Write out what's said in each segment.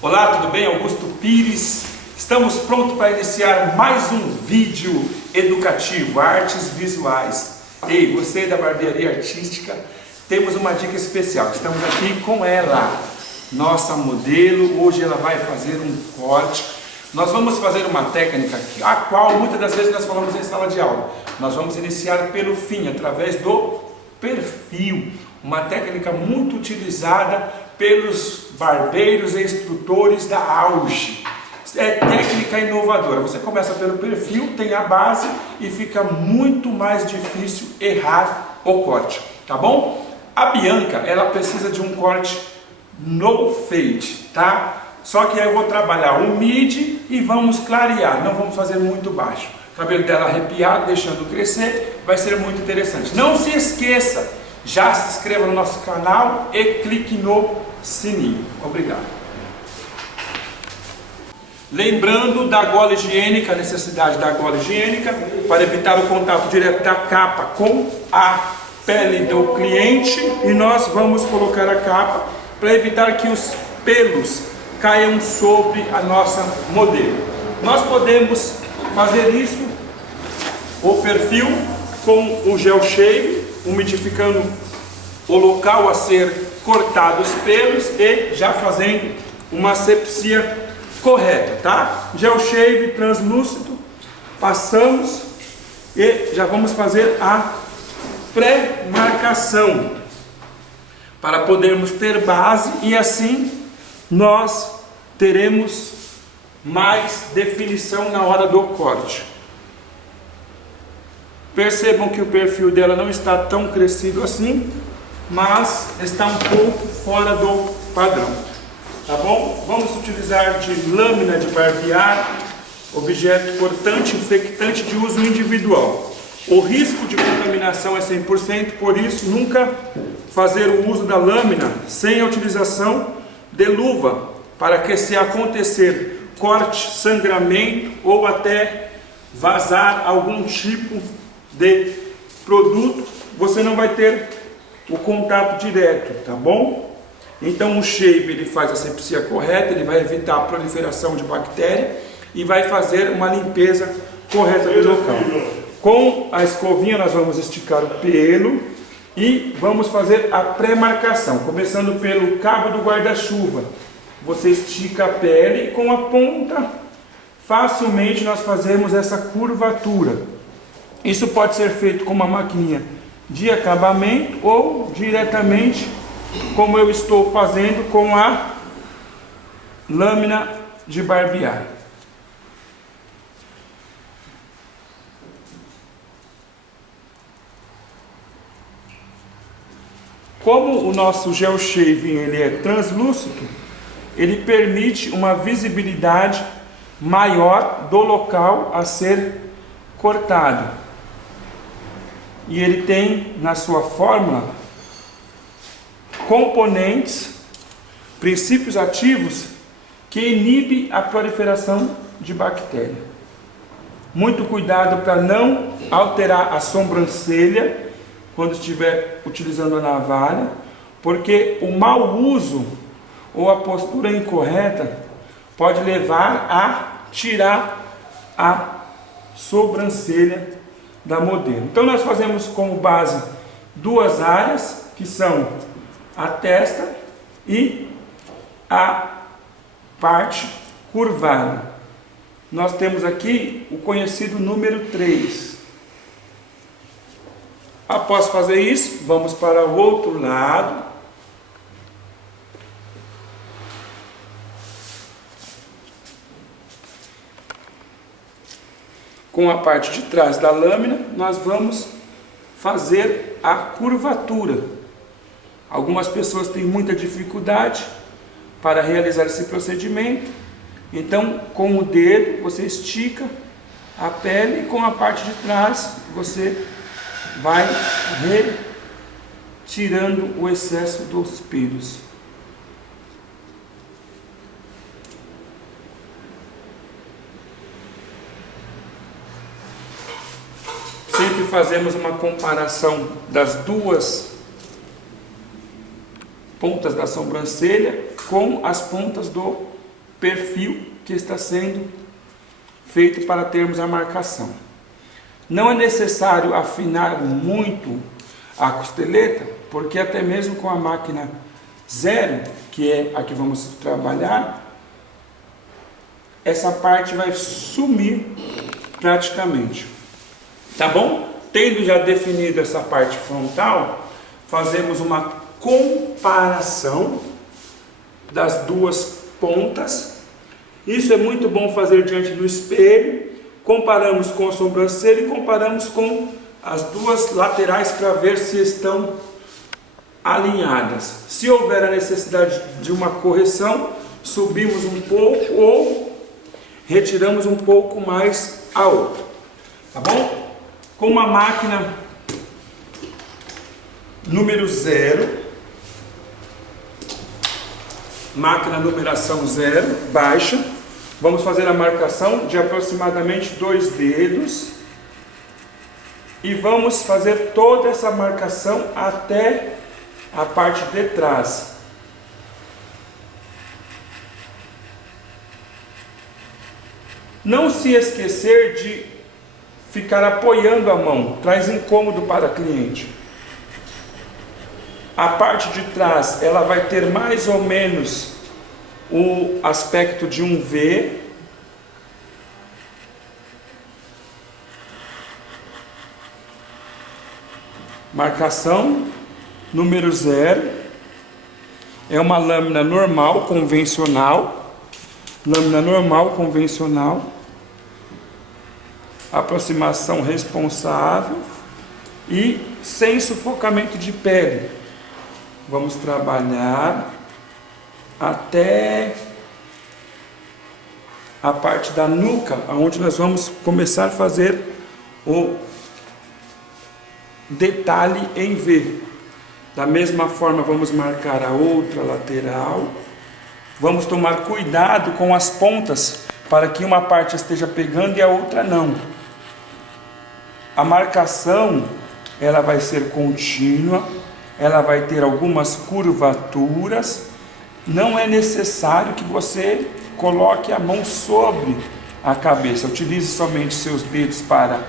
Olá, tudo bem? Augusto Pires. Estamos prontos para iniciar mais um vídeo educativo, artes visuais. Ei, você da barbearia artística, temos uma dica especial. Estamos aqui com ela, nossa modelo. Hoje ela vai fazer um corte. Nós vamos fazer uma técnica a qual muitas das vezes nós falamos em sala de aula. Nós vamos iniciar pelo fim, através do perfil. Uma técnica muito utilizada pelos barbeiros e instrutores da Auge. É técnica inovadora. Você começa pelo perfil, tem a base e fica muito mais difícil errar o corte, tá bom? A Bianca, ela precisa de um corte no fade, tá? Só que aí eu vou trabalhar o mid e vamos clarear, não vamos fazer muito baixo. O cabelo dela arrepiado, deixando crescer, vai ser muito interessante. Não se esqueça, já se inscreva no nosso canal e clique no sininho. Obrigado. Lembrando da gola higiênica, a necessidade da gola higiênica para evitar o contato direto da capa com a pele do cliente, e nós vamos colocar a capa para evitar que os pelos caiam sobre a nossa modelo. Nós podemos fazer isso, o perfil com o gel shave, umidificando o local a ser cortado os pelos e já fazendo uma asepsia correta, tá? Gel shave translúcido, passamos e já vamos fazer a pré-marcação para podermos ter base e assim nós teremos mais definição na hora do corte. Percebam que o perfil dela não está tão crescido assim, mas está um pouco fora do padrão, tá bom? Vamos utilizar de lâmina de barbear, objeto cortante, infectante de uso individual. O risco de contaminação é 100%, por isso nunca fazer o uso da lâmina sem a utilização de luva, para que se acontecer corte, sangramento ou até vazar algum tipo de produto, você não vai ter o contato direto, tá bom? Então o shave ele faz a asepsia correta, ele vai evitar a proliferação de bactéria e vai fazer uma limpeza correta do local. Com a escovinha nós vamos esticar o pelo e vamos fazer a pré-marcação, começando pelo cabo do guarda-chuva. Você estica a pele e com a ponta facilmente nós fazemos essa curvatura. Isso pode ser feito com uma maquininha de acabamento ou diretamente, como eu estou fazendo com a lâmina de barbear. Como o nosso gel shaving ele é translúcido, ele permite uma visibilidade maior do local a ser cortado. E ele tem na sua fórmula componentes, princípios ativos que inibem a proliferação de bactéria. Muito cuidado para não alterar a sobrancelha quando estiver utilizando a navalha, porque o mau uso ou a postura incorreta pode levar a tirar a sobrancelha da modelo. Então nós fazemos como base duas áreas, que são a testa e a parte curvada. Nós temos aqui o conhecido número 3. Após fazer isso, vamos para o outro lado. Com a parte de trás da lâmina, nós vamos fazer a curvatura. Algumas pessoas têm muita dificuldade para realizar esse procedimento. Então, com o dedo, você estica a pele e com a parte de trás, você vai retirando o excesso dos pelos. Sempre fazemos uma comparação das duas pontas da sobrancelha com as pontas do perfil que está sendo feito para termos a marcação. Não é necessário afinar muito a costeleta, porque até mesmo com a máquina 0, que é a que vamos trabalhar, essa parte vai sumir praticamente. Tá bom? Tendo já definido essa parte frontal, fazemos uma comparação das duas pontas. Isso é muito bom fazer diante do espelho. Comparamos com a sobrancelha e comparamos com as duas laterais para ver se estão alinhadas. Se houver a necessidade de uma correção, subimos um pouco ou retiramos um pouco mais a outra. Tá bom? Com uma máquina número 0, máquina numeração 0, baixa, vamos fazer a marcação de aproximadamente 2 dedos e vamos fazer toda essa marcação até a parte de trás. Não se esquecer de ficar apoiando a mão, traz incômodo para a cliente. A parte de trás, ela vai ter mais ou menos o aspecto de um V. Marcação número 0. É uma lâmina normal, convencional. Lâmina normal, convencional. Aproximação responsável e sem sufocamento de pele. Vamos trabalhar até a parte da nuca, onde nós vamos começar a fazer o detalhe em V. Da mesma forma, vamos marcar a outra lateral. Vamos tomar cuidado com as pontas para que uma parte esteja pegando e a outra não. A marcação, ela vai ser contínua, ela vai ter algumas curvaturas. Não é necessário que você coloque a mão sobre a cabeça. Utilize somente seus dedos para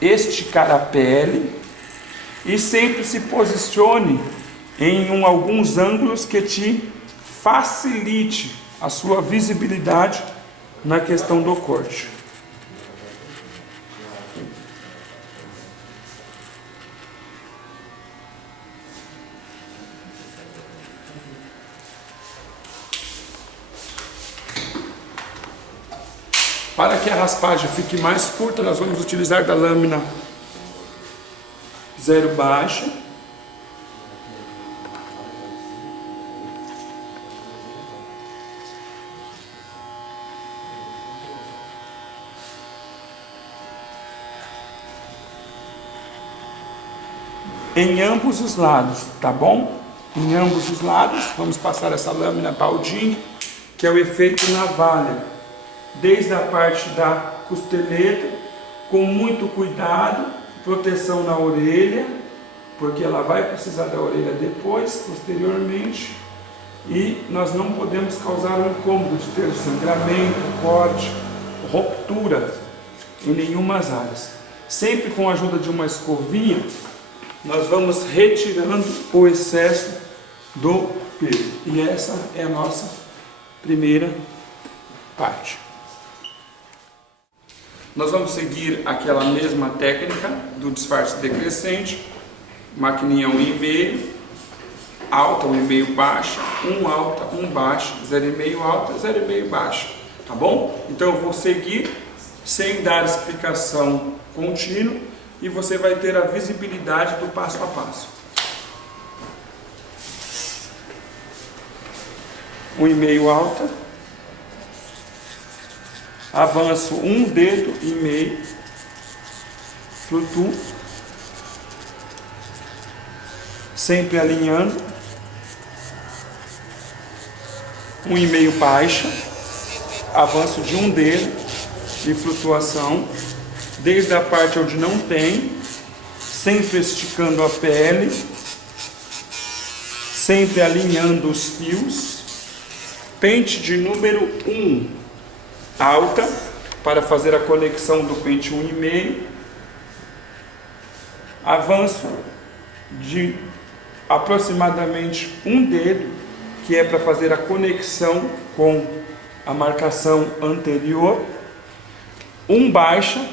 esticar a pele e sempre se posicione em alguns ângulos que te facilite a sua visibilidade na questão do corte. Para que a raspagem fique mais curta, nós vamos utilizar da lâmina 0 baixa. Em ambos os lados, tá bom? Em ambos os lados, vamos passar essa lâmina baldinho, que é o efeito navalha. Desde a parte da costeleta, com muito cuidado, proteção na orelha, porque ela vai precisar da orelha depois, posteriormente, e nós não podemos causar um incômodo de ter sangramento, corte, ruptura em nenhumas áreas. Sempre com a ajuda de uma escovinha, nós vamos retirando o excesso do pelo. E essa é a nossa primeira parte. Nós vamos seguir aquela mesma técnica do disfarce decrescente, maquininha 1,5, alta, 1,5 baixa, 1 alta, 1 baixa, 0,5 alta, 0,5 baixa, tá bom? Então eu vou seguir sem dar explicação contínua e você vai ter a visibilidade do passo a passo. 1,5 alta, avanço 1 dedo e meio, flutuo, sempre alinhando, 1,5 baixa, avanço de 1 dedo de flutuação, desde a parte onde não tem, sempre esticando a pele, sempre alinhando os fios, Pente de número 1, alta, para fazer a conexão do pente 1,5. Avanço de aproximadamente um dedo, que é para fazer a conexão com a marcação anterior. Baixa,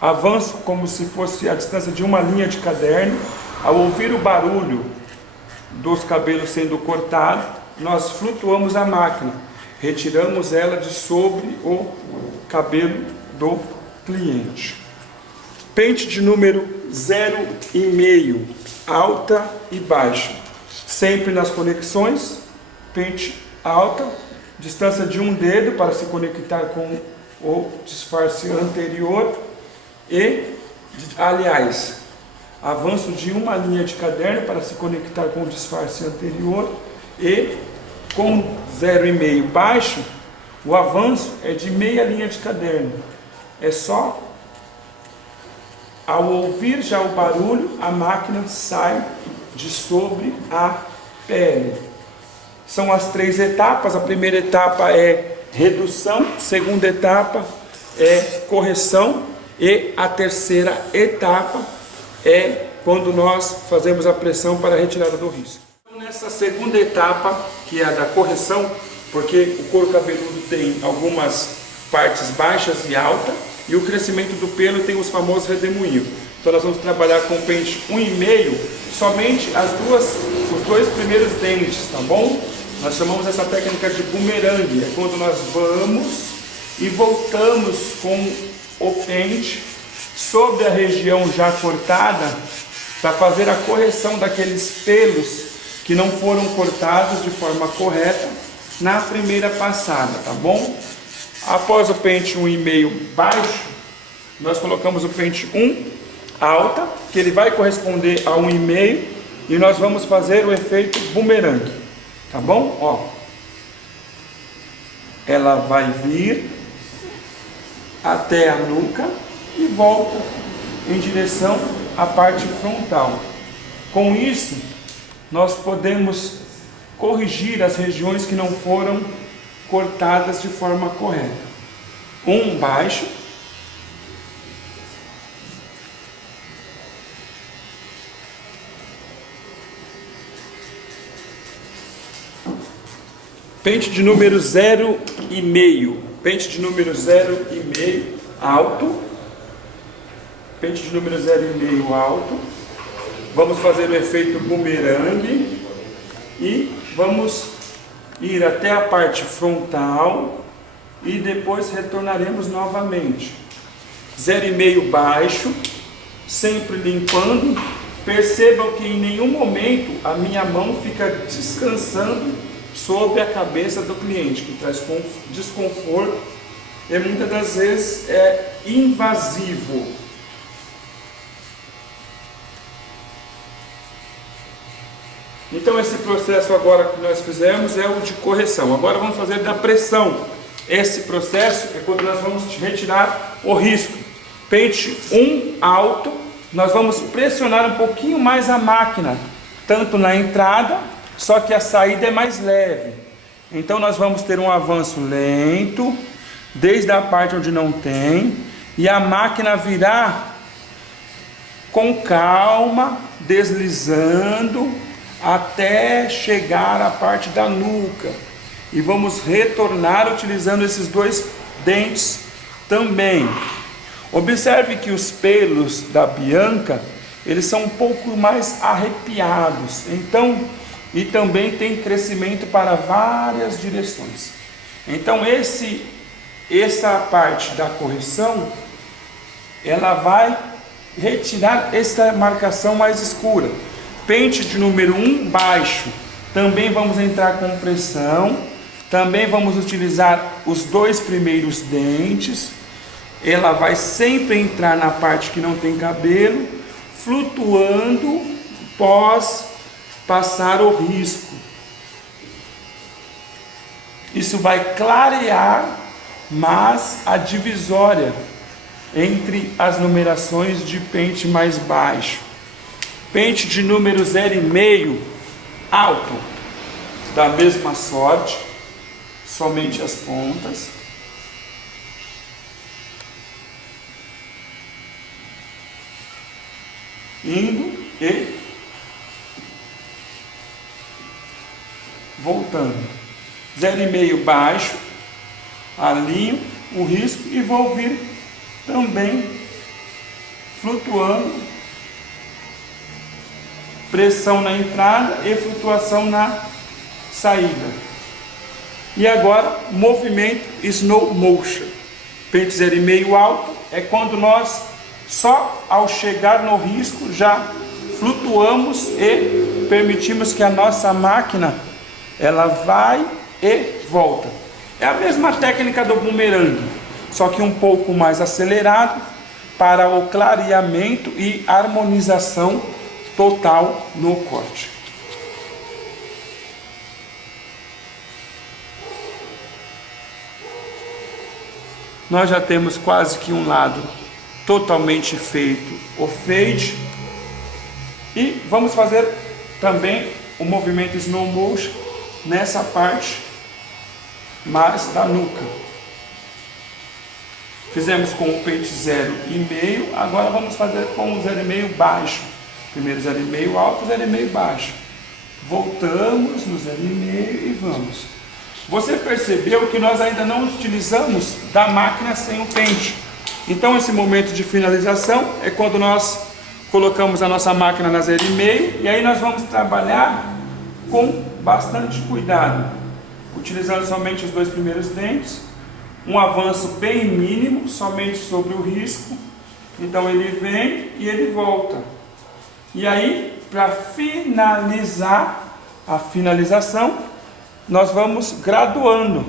avanço como se fosse a distância de uma linha de caderno. Ao ouvir o barulho dos cabelos sendo cortados, nós flutuamos a máquina, retiramos ela de sobre o cabelo do cliente. Pente de número 0,5, alta e baixa, sempre nas conexões. Pente alta, distância de um dedo para se conectar com o disfarce anterior aliás, avanço de uma linha de caderno para se conectar com o disfarce anterior. E com 0,5 baixo, o avanço é de meia linha de caderno. É só ao ouvir já o barulho, a máquina sai de sobre a pele. São as 3 etapas. A primeira etapa é redução, segunda etapa é correção e a terceira etapa é quando nós fazemos a pressão para a retirada do risco. Nessa segunda etapa, que é a da correção, porque o couro cabeludo tem algumas partes baixas e altas, e o crescimento do pelo tem os famosos redemoinhos. Então nós vamos trabalhar com o pente 1,5, somente os 2 primeiros dentes, tá bom? Nós chamamos essa técnica de bumerangue, é quando nós vamos e voltamos com o pente sobre a região já cortada, para fazer a correção daqueles pelos que não foram cortados de forma correta na primeira passada, tá bom? Após o pente 1,5 baixo, nós colocamos o pente 1 alta, que ele vai corresponder a 1,5, e nós vamos fazer o efeito bumerangue, tá bom? Ó, ela vai vir até a nuca e volta em direção à parte frontal. Com isso, nós podemos corrigir as regiões que não foram cortadas de forma correta. Baixo, pente de número 0,5, pente de número 0,5 alto, pente de número 0,5 alto. Vamos fazer o efeito bumerangue e vamos ir até a parte frontal e depois retornaremos novamente. 0,5 baixo, sempre limpando. Percebam que em nenhum momento a minha mão fica descansando sobre a cabeça do cliente, que traz desconforto e muitas das vezes é invasivo. Então esse processo agora que nós fizemos é o de correção. Agora vamos fazer da pressão. Esse processo é quando nós vamos retirar o risco. Pente 1 alto, nós vamos pressionar um pouquinho mais a máquina, tanto na entrada, só que a saída é mais leve. Então nós vamos ter um avanço lento, desde a parte onde não tem, e a máquina virá com calma, deslizando, até chegar à parte da nuca. E vamos retornar utilizando esses 2 dentes também. Observe que os pelos da Bianca, eles são um pouco mais arrepiados. Então, e também tem crescimento para várias direções. Então essa parte da correção, ela vai retirar essa marcação mais escura. Pente de número 1 baixo, também vamos entrar com pressão, também vamos utilizar os 2 primeiros dentes. Ela vai sempre entrar na parte que não tem cabelo, flutuando pós passar o risco. Isso vai clarear mais a divisória entre as numerações de pente mais baixo. Pente de número 0,5 alto, da mesma sorte, somente as pontas. Indo e voltando. 0,5 baixo, alinho o risco e vou vir também flutuando, pressão na entrada e flutuação na saída. E agora, movimento slow motion. Pente 0,5 alto é quando nós, só ao chegar no risco, já flutuamos e permitimos que a nossa máquina, ela vai e volta. É a mesma técnica do bumerangue, só que um pouco mais acelerado para o clareamento e harmonização total no corte. Nós já temos quase que um lado totalmente feito o fade. E vamos fazer também o movimento slow motion nessa parte mais da nuca. Fizemos com o pente 0,5, agora vamos fazer com o 0,5 baixo. Primeiro 0,5 alto, 0,5 baixo. Voltamos no 0,5 e vamos. Você percebeu que nós ainda não utilizamos da máquina sem o pente. Então esse momento de finalização é quando nós colocamos a nossa máquina na 0,5 e aí nós vamos trabalhar com bastante cuidado, utilizando somente os 2 primeiros dentes, um avanço bem mínimo, somente sobre o risco. Então ele vem e ele volta. E aí, para finalizar a finalização, nós vamos graduando,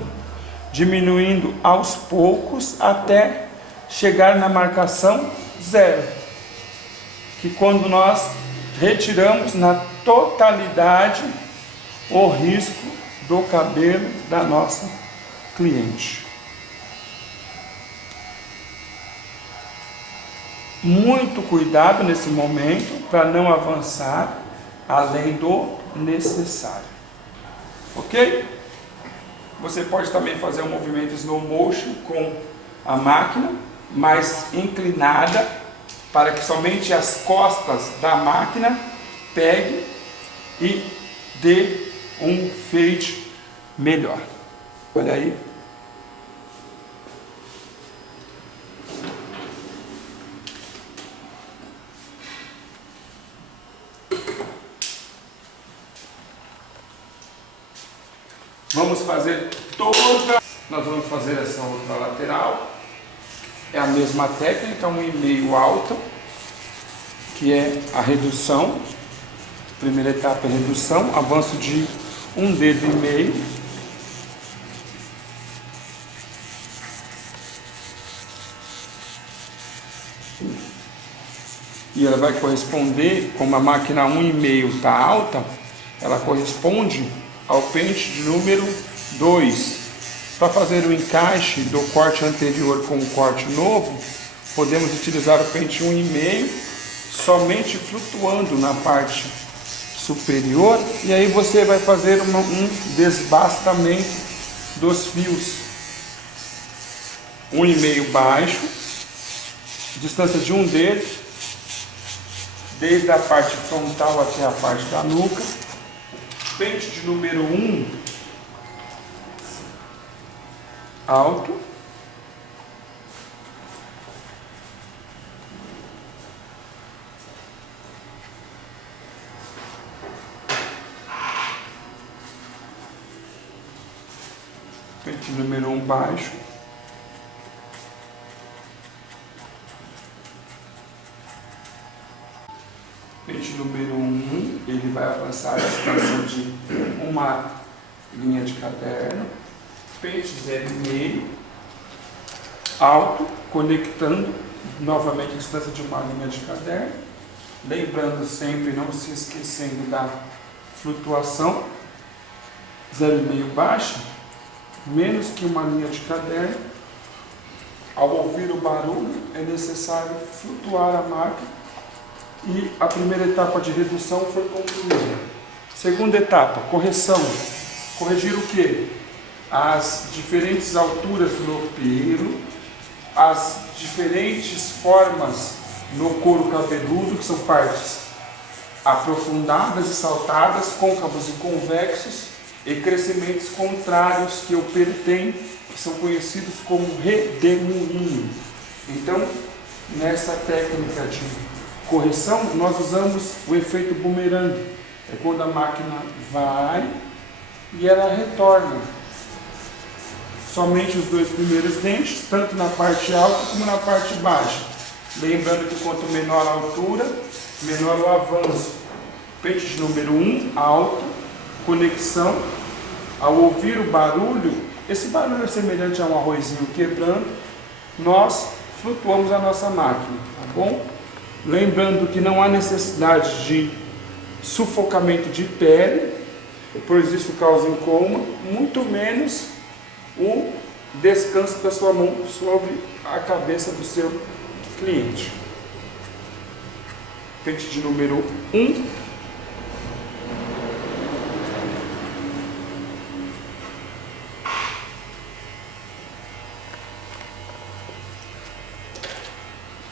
diminuindo aos poucos até chegar na marcação 0, que quando nós retiramos na totalidade o risco do cabelo da nossa cliente. Muito cuidado nesse momento para não avançar além do necessário. Ok? Você pode também fazer um movimento slow motion com a máquina mais inclinada, para que somente as costas da máquina pegue e dê um fade melhor. Olha aí. Vamos fazer toda. Nós vamos fazer essa outra lateral. É a mesma técnica, 1,5 alta, que é a redução. Primeira etapa é redução, avanço de 1,5 dedo. E ela vai corresponder, como a máquina 1,5 está alta, ela corresponde ao pente de número 2. Para fazer o encaixe do corte anterior com o corte novo, podemos utilizar o pente 1,5, somente flutuando na parte superior, e aí você vai fazer um desbastamento dos fios. 1,5 baixo, distância de 1 dedo, desde a parte frontal até a parte da nuca. Pente de número 1 alto, pente número 1 baixo, pente número 1, ele vai avançar a distância de uma linha de caderno. Pente 0,5 alto, conectando novamente a distância de uma linha de caderno, lembrando sempre, não se esquecendo da flutuação. 0,5 baixo, menos que uma linha de caderno. Ao ouvir o barulho, é necessário flutuar a máquina, e a primeira etapa de redução foi concluída. Segunda etapa, correção. Corrigir o quê? as diferentes alturas no pelo, as diferentes formas no couro cabeludo, que são partes aprofundadas e saltadas, côncavos e convexos, e crescimentos contrários que o pelo tem, que são conhecidos como redemoinho. Então, nessa técnica de correção, nós usamos o efeito bumerangue. É quando a máquina vai e ela retorna somente os dois primeiros dentes, tanto na parte alta como na parte baixa. Lembrando que quanto menor a altura, menor o avanço. Pente de número 1, alto, conexão. Ao ouvir o barulho, esse barulho é semelhante a um arrozinho quebrando, nós flutuamos a nossa máquina, tá bom? Lembrando que não há necessidade de sufocamento de pele, pois isso causa incômodo, muito menos o descanso da sua mão sobre a cabeça do seu cliente. Pente de número 1.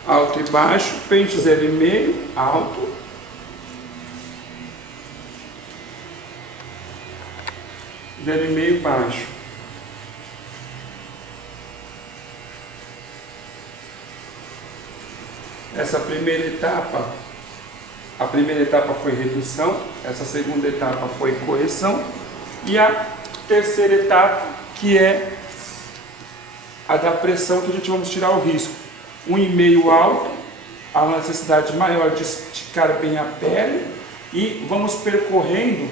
Alto e baixo, pente 0,5, alto. Zero e meio baixo. Essa primeira etapa, a primeira etapa foi redução, essa segunda etapa foi correção, e a terceira etapa, que é a da pressão, que a gente vamos tirar o risco. 1,5 alto, a necessidade maior de esticar bem a pele, e vamos percorrendo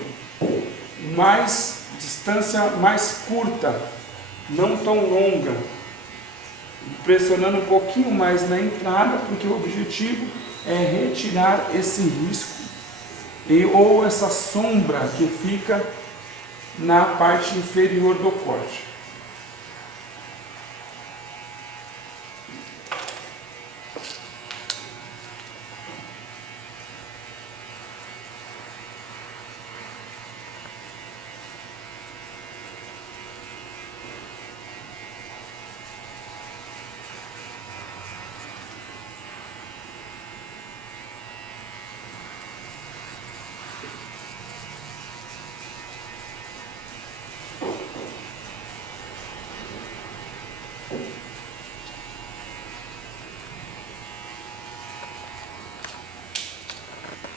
mais distância mais curta, não tão longa, pressionando um pouquinho mais na entrada, porque o objetivo é retirar esse risco ou essa sombra que fica na parte inferior do corte.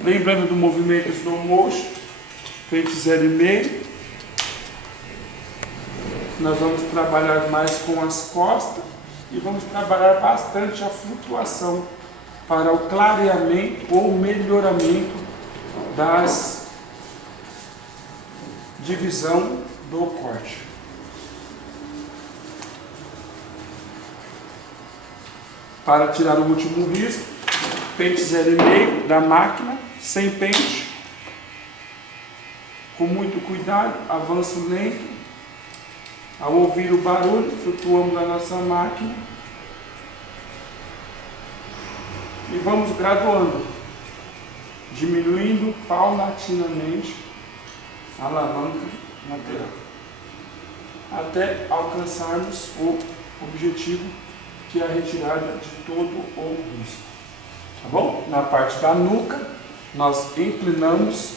Lembrando do movimento slow motion, pente 0,5. Nós vamos trabalhar mais com as costas e vamos trabalhar bastante a flutuação para o clareamento ou melhoramento das divisão do corte. Para tirar o último risco, pente 0,5 da máquina, sem pente, com muito cuidado, avanço lento. Ao ouvir o barulho, flutuamos a nossa máquina e vamos graduando, diminuindo paulatinamente a alavanca lateral, até alcançarmos o objetivo, que é a retirada de todo o risco. Tá bom? Na parte da nuca, nós inclinamos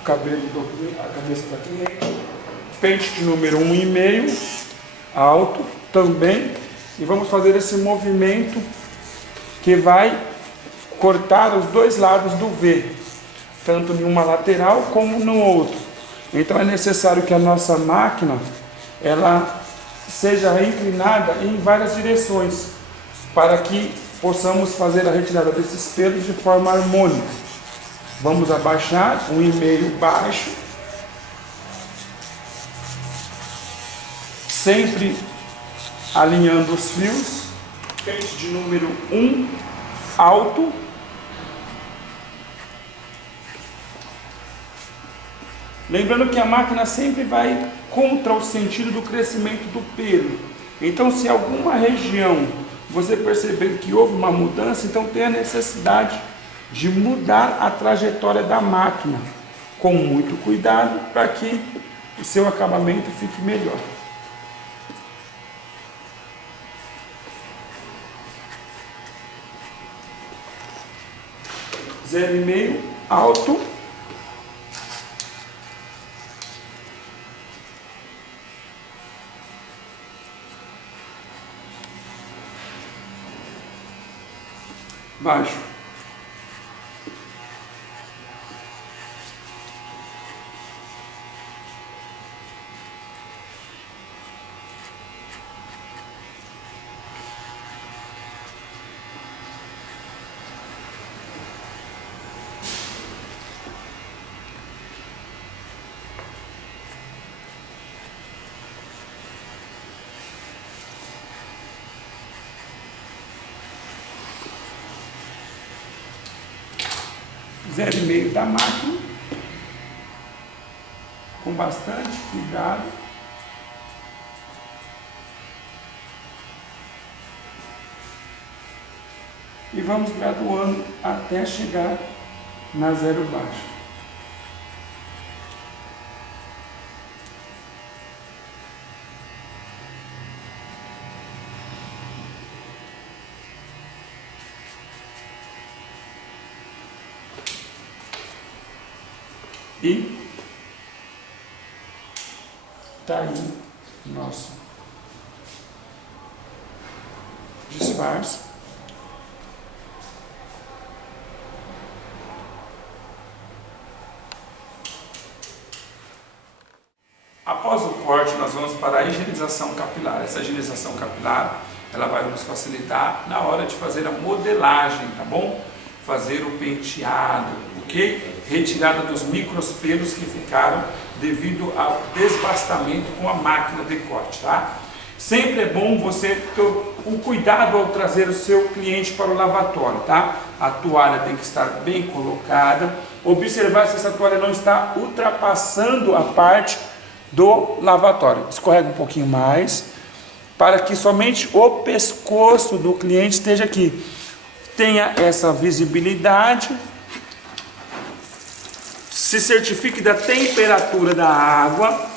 o cabelo a cabeça da cliente, pente de número 1,5, alto também, e vamos fazer esse movimento que vai cortar os dois lados do V, tanto em uma lateral como no outro. Então é necessário que a nossa máquina ela seja inclinada em várias direções, para que possamos fazer a retirada desses pelos de forma harmônica. Vamos abaixar 1,5 baixo, sempre alinhando os fios, pente de número 1 alto, lembrando que a máquina sempre vai contra o sentido do crescimento do pelo. Então, se alguma região você perceber que houve uma mudança, então tem a necessidade de mudar a trajetória da máquina, com muito cuidado, para que o seu acabamento fique melhor. 0,5 alto. Baixo. Zero e meio da máquina, com bastante cuidado. E vamos graduando até chegar na zero baixo. E tá aí o nosso disfarce. Após o corte, nós vamos para a higienização capilar. Essa higienização capilar, ela vai nos facilitar na hora de fazer a modelagem, tá bom? Fazer o penteado, ok? Retirada dos micropelos que ficaram devido ao desbastamento com a máquina de corte, tá? Sempre é bom você ter o cuidado ao trazer o seu cliente para o lavatório, tá? A toalha tem que estar bem colocada, observar se essa toalha não está ultrapassando a parte do lavatório. Escorrega um pouquinho mais, para que somente o pescoço do cliente esteja aqui. Tenha essa visibilidade. Se certifique da temperatura da água,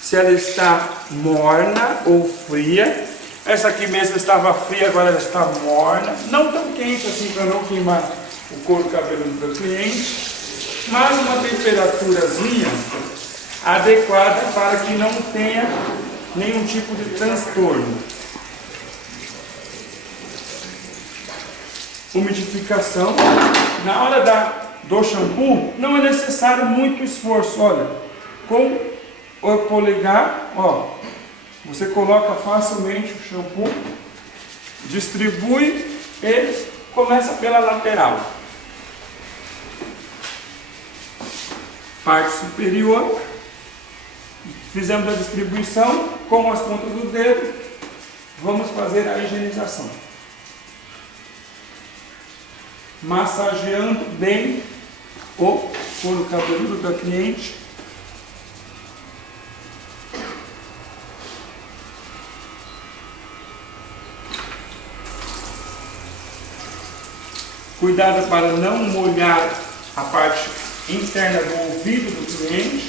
se ela está morna ou fria. Essa aqui mesmo estava fria, agora ela está morna. Não tão quente assim para não queimar o couro cabeludo do cliente, mas uma temperaturazinha adequada para que não tenha nenhum tipo de transtorno. Umidificação. Na hora do shampoo, não é necessário muito esforço. Olha, com o polegar, ó, você coloca facilmente o shampoo, distribui e começa pela lateral. Parte superior, fizemos a distribuição com as pontas do dedo, vamos fazer a higienização. Massageando bem o couro cabeludo da cliente. Cuidado para não molhar a parte interna do ouvido do cliente.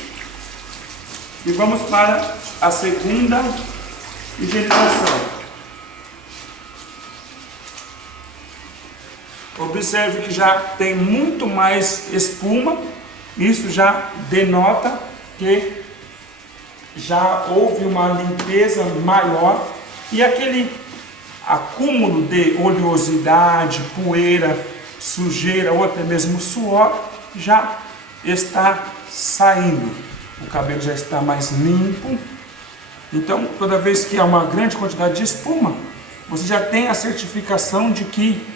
E vamos para a segunda higienização. Observe que já tem muito mais espuma, isso já denota que já houve uma limpeza maior e aquele acúmulo de oleosidade, poeira, sujeira ou até mesmo suor já está saindo. O cabelo já está mais limpo. Então, toda vez que há uma grande quantidade de espuma, você já tem a certificação de que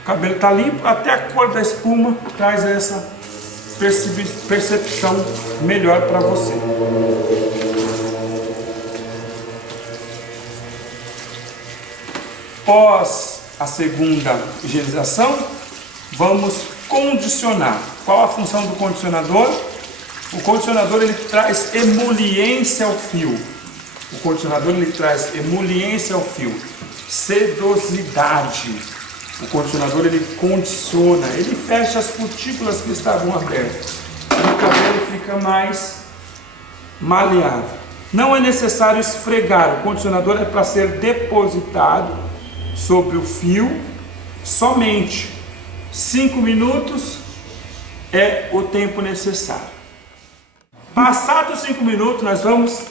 o cabelo está limpo, até a cor da espuma traz essa percepção melhor para você. Após a segunda higienização, vamos condicionar. Qual a função do condicionador? O condicionador ele traz emoliência ao fio. O condicionador ele traz emoliência ao fio, sedosidade. O condicionador ele condiciona, ele fecha as cutículas que estavam abertas. E o cabelo fica mais maleável. Não é necessário esfregar, o condicionador é para ser depositado sobre o fio somente. 5 minutos é o tempo necessário. Passados 5 minutos, nós vamos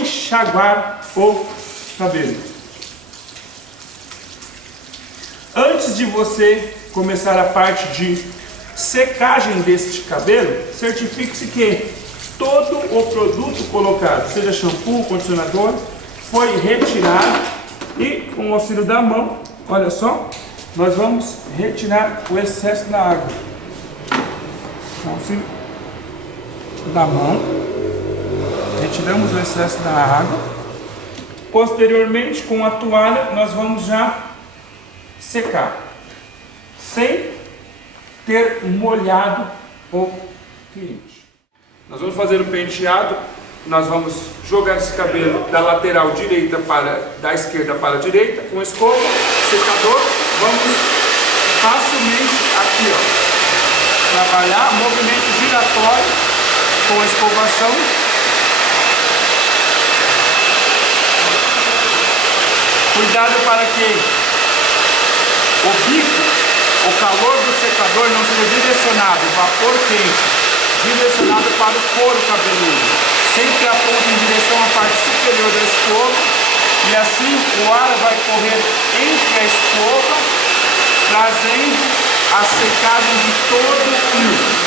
enxaguar o cabelo. Antes de você começar a parte de secagem deste cabelo, certifique-se que todo o produto colocado, seja shampoo, condicionador, foi retirado e com o auxílio da mão, olha só, nós vamos retirar o excesso da água. Com o auxílio da mão, retiramos o excesso da água. Posteriormente, com a toalha, nós vamos já secar, sem ter molhado o cliente. Nós vamos fazer o penteado. Nós vamos jogar esse cabelo da lateral direita da esquerda para a direita, com escova, secador. Vamos facilmente aqui, ó, trabalhar movimento giratório com a escovação. Cuidado para que o bico, o calor do secador não seja direcionado, vapor quente, direcionado para o couro cabeludo. Sempre aponta em direção à parte superior da escova e assim o ar vai correr entre a escova, trazendo a secagem de todo o fio.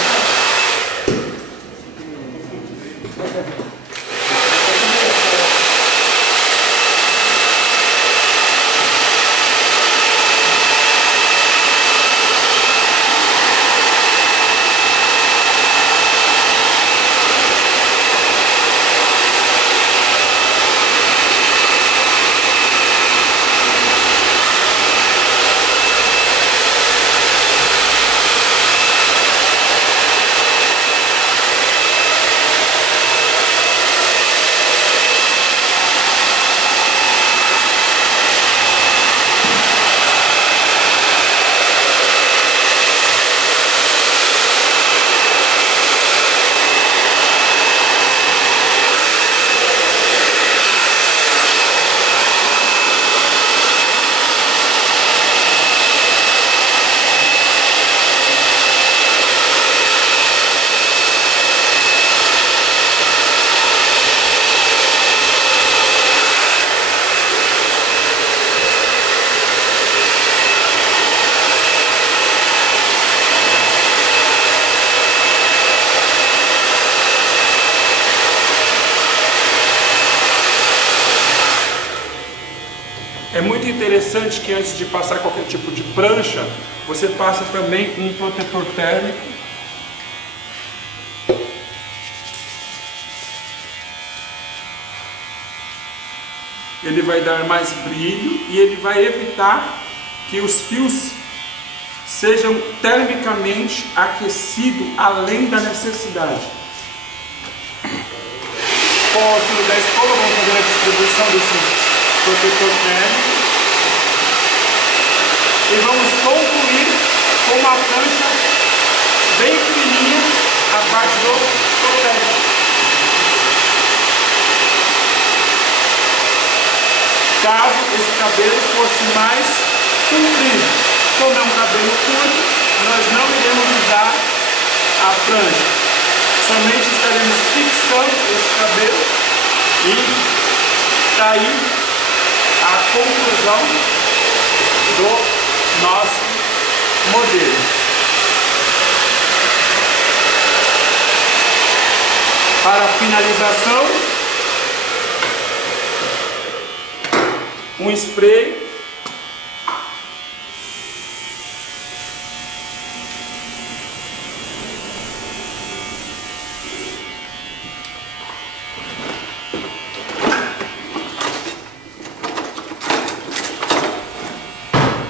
É muito interessante que antes de passar qualquer tipo de prancha, você passa também um protetor térmico. Ele vai dar mais brilho e ele vai evitar que os fios sejam termicamente aquecidos além da necessidade. Com o auxílio da escova, vamos fazer a distribuição desse protetor térmico e vamos concluir com uma prancha bem fininha a parte do topete. Caso esse cabelo fosse mais comprido, como é um cabelo curto, nós não iremos usar a prancha, somente estaremos fixando esse cabelo e está aí a conclusão do nosso modelo. Para a finalização, um spray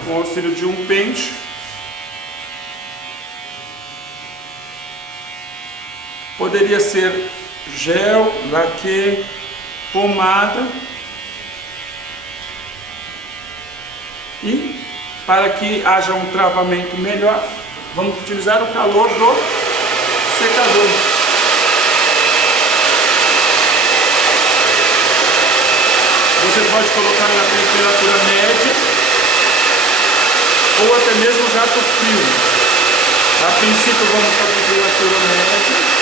com o auxílio de um pente. Poderia ser gel, laque, pomada. E para que haja um travamento melhor, vamos utilizar o calor do secador. Você pode colocar na temperatura média ou até mesmo jato frio. A princípio vamos para a temperatura média.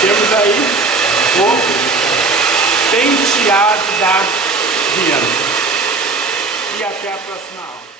Temos aí o penteado da Bianca. E até a próxima aula.